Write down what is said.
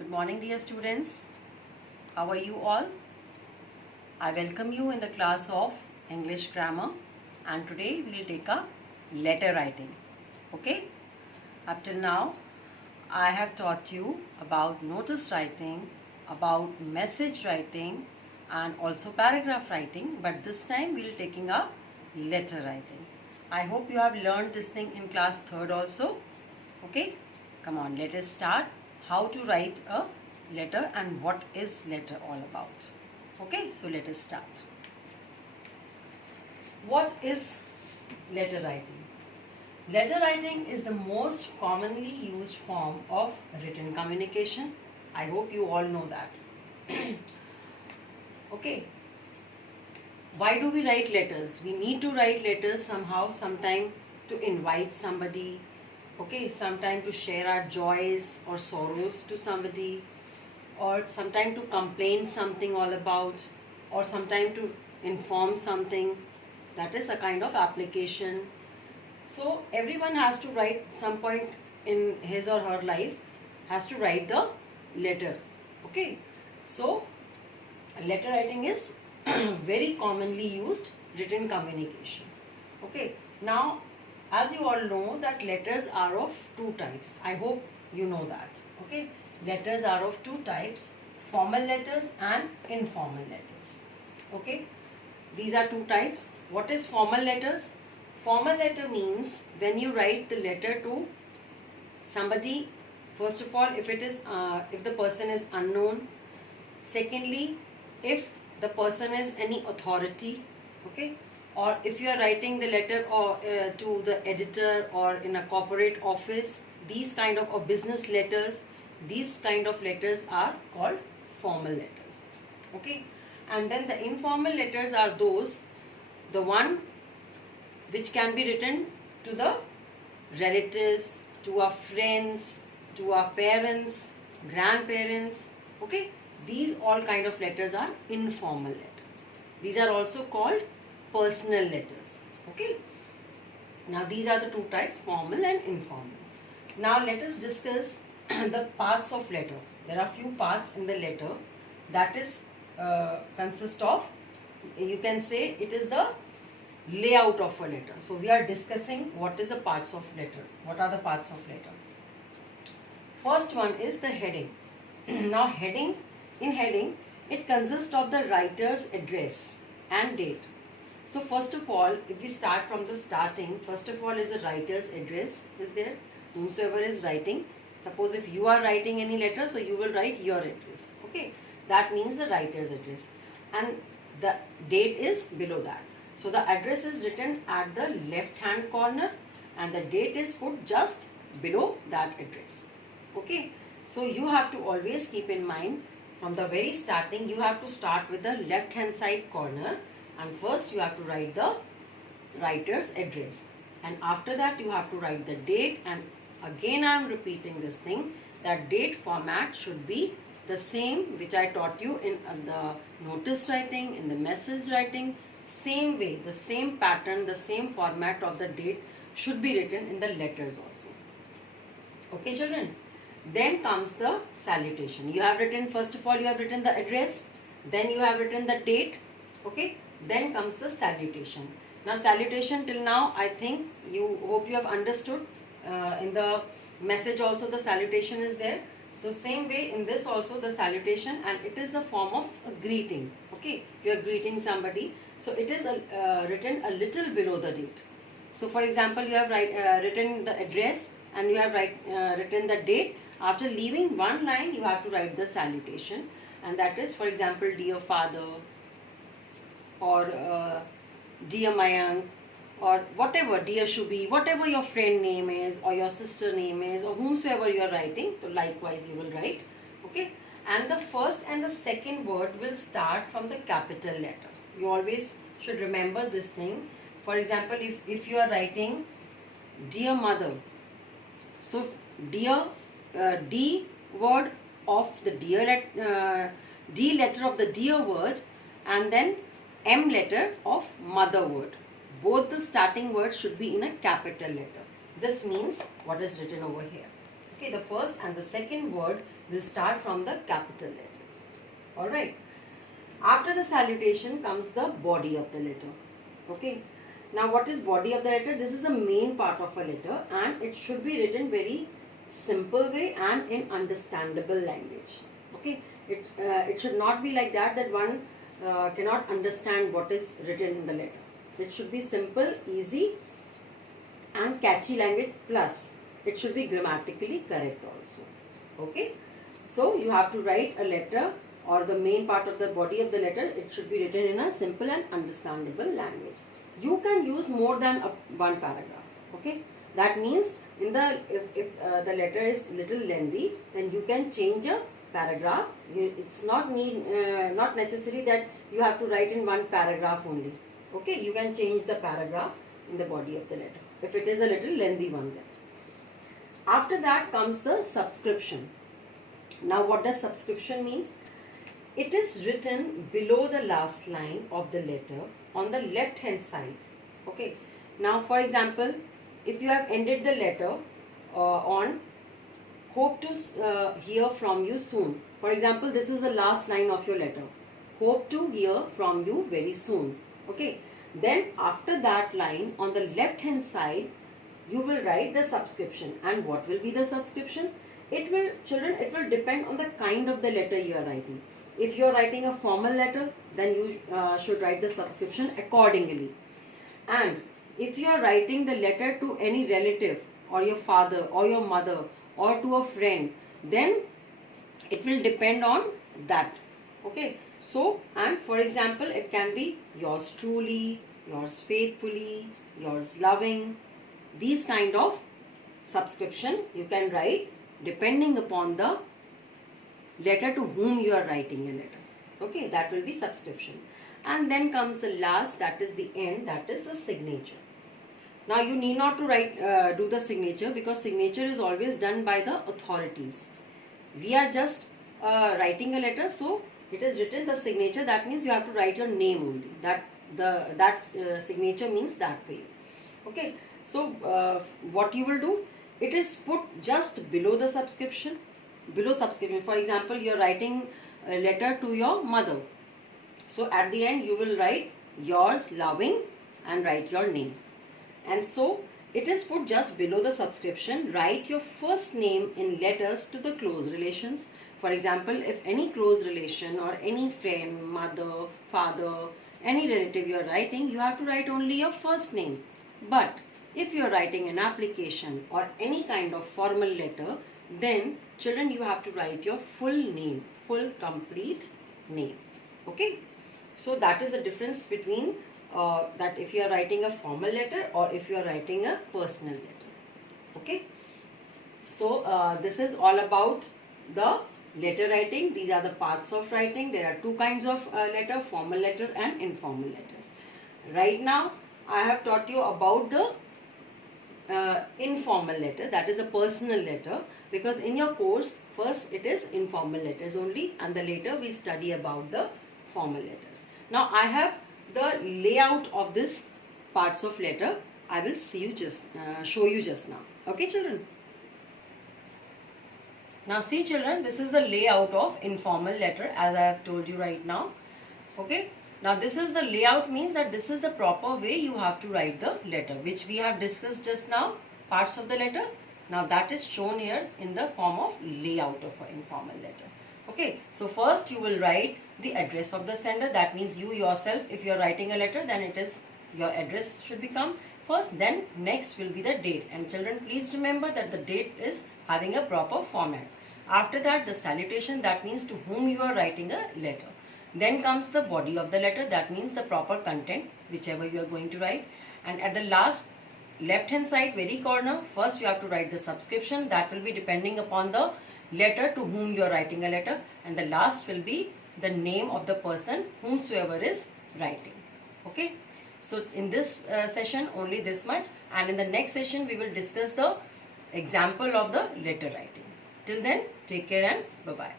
Good morning, dear students. How are you all? I welcome you in the class of English grammar, and today we will take up letter writing. Okay? Up till now, I have taught you about notice writing, about message writing, and also paragraph writing, but this time we will taking up letter writing. I hope you have learned this thing in class 3rd also. Okay? Come on, let us start how to write a letter and what is letter all about. Okay, so let us start. What is letter writing? Letter writing is the most commonly used form of written communication. I hope you all know that. Okay. Why do we write letters? We need to write letters somehow, sometime to invite somebody, okay, sometime to share our joys or sorrows to somebody, or sometime to complain something all about, or sometime to inform something. That is a kind of application. So everyone has to write some point in his or her life, has to write the letter. Okay, so letter writing is very commonly used written communication. Okay, now as you all know that letters are of two types. I hope you know that. Okay, letters are of two types: formal letters and informal letters. Okay, these are two types. What is formal letters? Formal letter means when you write the letter to somebody. First of all, if the person is unknown. Secondly, if the person is any authority. Okay, or if you are writing the letter or to the editor or in a corporate office, these kind of, or business letters, these kind of letters are called formal letters. Okay, and then the informal letters are those, the one which can be written to the relatives, to our friends, to our parents, grandparents. Okay, these all kind of letters are informal letters. These are also called personal letters. Okay, now these are the two types, formal and informal. Now let us discuss the parts of letter. There are few parts in the letter that is consist of, you can say it is the layout of a letter. So we are discussing what is the parts of letter. What are the parts of letter? First one is the heading. Now heading, in heading it consists of the writer's address and date. So first of all, if we start from the starting, first of all is the writer's address is there, whomsoever is writing. Suppose if you are writing any letter, so you will write your address. Okay, that means the writer's address, and the date is below that. So the address is written at the left hand corner and the date is put just below that address. Okay, so you have to always keep in mind from the very starting, you have to start with the left hand side corner, and first you have to write the writer's address, and after that you have to write the date. And again I am repeating this thing, that date format should be the same which I taught you in the notice writing, in the message writing. Same way, the same pattern, the same format of the date should be written in the letters also. Okay children, then comes the salutation. You have written, first of all you have written the address, then you have written the date. Okay, then comes the salutation. Now salutation till now I think hope you have understood. In the message also the salutation is there. So same way in this also the salutation, and it is the form of a greeting. Okay, you are greeting somebody, so it is written a little below the date. So for example, you have written the address and you have written the date. After leaving one line you have to write the salutation, and that is, for example, dear father, or dear Mayank, or whatever, dear Shubhi, whatever your friend name is or your sister name is, or whomsoever you are writing, so likewise you will write. Okay, and the first and the second word will start from the capital letter. You always should remember this thing. For example, if you are writing dear mother, so dear, D word of the dear, D letter of the dear word, and then M letter of mother word. Both the starting words should be in a capital letter. This means what is written over here. Okay, the first and the second word will start from the capital letters. Alright. After the salutation comes the body of the letter. Okay. Now what is body of the letter? This is the main part of a letter and it should be written very simple way and in understandable language. Okay. It should not be like that one cannot understand what is written in the letter. It should be simple, easy and catchy language, plus it should be grammatically correct also. Okay. So you have to write a letter or the main part of the body of the letter. It should be written in a simple and understandable language. You can use more than one paragraph. Okay. That means in the if the letter is little lengthy, then you can change a paragraph. It's not necessary that you have to write in one paragraph only. Okay. You can change the paragraph in the body of the letter if it is a little lengthy one then. After that comes the subscription. Now what does subscription means? It is written below the last line of the letter on the left hand side. Okay. Now for example, if you have ended the letter on hope to hear from you soon. For example, this is the last line of your letter. Hope to hear from you very soon. Okay. Then after that line on the left hand side, you will write the subscription. And what will be the subscription? It will depend on the kind of the letter you are writing. If you are writing a formal letter, then you should write the subscription accordingly. And if you are writing the letter to any relative or your father or your mother or to a friend, then it will depend on that. Okay. So, and for example, it can be yours truly, yours faithfully, yours loving. These kind of subscription you can write depending upon the letter to whom you are writing a letter. Okay, that will be subscription. And then comes the last, that is the end, that is the signature. Now you need not to write do the signature, because signature is always done by the authorities. We are just writing a letter, so it is written the signature. That means you have to write your name only. That signature means that way. Okay. So what you will do? It is put just below the subscription. Below subscription. For example, you are writing a letter to your mother. So at the end you will write yours loving and write your name. And so it is put just below the subscription. Write your first name in letters to the close relations. For example, if any close relation or any friend, mother, father, any relative you are writing, you have to write only your first name. But if you are writing an application or any kind of formal letter, then children, you have to write your full name, full complete name. Okay. So that is the difference between that if you are writing a formal letter or if you are writing a personal letter. Okay. So this is all about the letter writing. These are the parts of writing. There are two kinds of letter, formal letter and informal letters. Right now I have taught you about the informal letter, that is a personal letter, because in your course first it is informal letters only and the later we study about the formal letters. Now I have the layout of this parts of letter. I will show you just now. Okay children. Now see children, this is the layout of informal letter as I have told you right now. Okay. Now this is the layout, means that this is the proper way you have to write the letter, which we have discussed just now, parts of the letter. Now that is shown here in the form of layout of an informal letter. Okay, so first you will write the address of the sender. That means you yourself, if you are writing a letter, then it is your address should become first. Then next will be the date. And children, please remember that the date is having a proper format. After that, the salutation, that means to whom you are writing a letter. Then comes the body of the letter, that means the proper content, whichever you are going to write. And at the last left hand side, very corner, first you have to write the subscription. That will be depending upon the letter to whom you are writing a letter. And the last will be the name of the person whomsoever is writing. Okay. So in this session only this much, and in the next session we will discuss the example of the letter writing. Till then, take care and bye-bye.